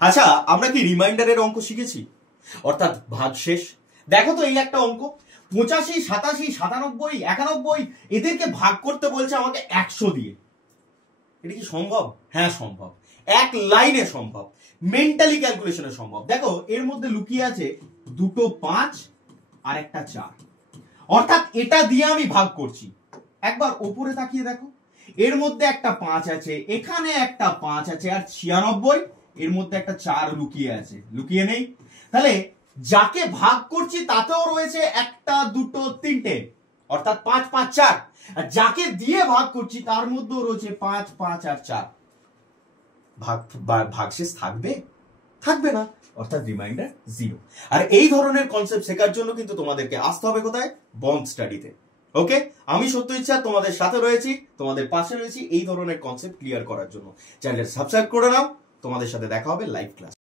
আচ্ছা, আমরা কি রিমাইন্ডারের অঙ্ক শিখেছি? অর্থাৎ ভাগশেষ। দেখো তো, এই একটা অঙ্ক 85, 87, 97, 91 এদেরকে ভাগ করতে বলছে আমাকে 100 দিয়ে। এটা কি সম্ভব? হ্যাঁ সম্ভব, এক লাইনে সম্ভব, মেন্টালি ক্যালকুলেশনে সম্ভব। দেখো এর মধ্যে লুকিয়ে আছে দুটো 5 আর একটা 4, অর্থাৎ এটা দিয়ে আমি ভাগ করছি। একবার উপরে তাকিয়ে দেখো, এর মধ্যে একটা 5 আছে, এখানে একটা 5 আছে, আর 96 এর মধ্যে একটা 4 লুকিয়ে আছে, লুকিয়ে নেই? তাহলে যাকে ভাগ করছি তাতেও রয়েছে একটা, দুটো, তিনটে, অর্থাৎ 5, 5, 4। আর যাকে দিয়ে ভাগ করছি তার মধ্যেও রয়েছে 5, 5 আর 4। ভাগশেষ থাকবে? থাকবে না, অর্থাৎ রিমাইন্ডার 0। আর এই ধরনের কনসেপ্ট শেখার জন্য কিন্তু তোমাদেরকে আসতে হবে কোথায়? বন্ড স্টাডিতে। ওকে, আমি সত্য ইচ্ছা তোমাদের সাথে রয়েছি, তোমাদের পাশে রয়েছি এই ধরনের কনসেপ্ট ক্লিয়ার করার জন্য। চ্যানেল সাবস্ক্রাইব করে নাও, তোমাদের সাথে দেখা হবে লাইভ ক্লাস।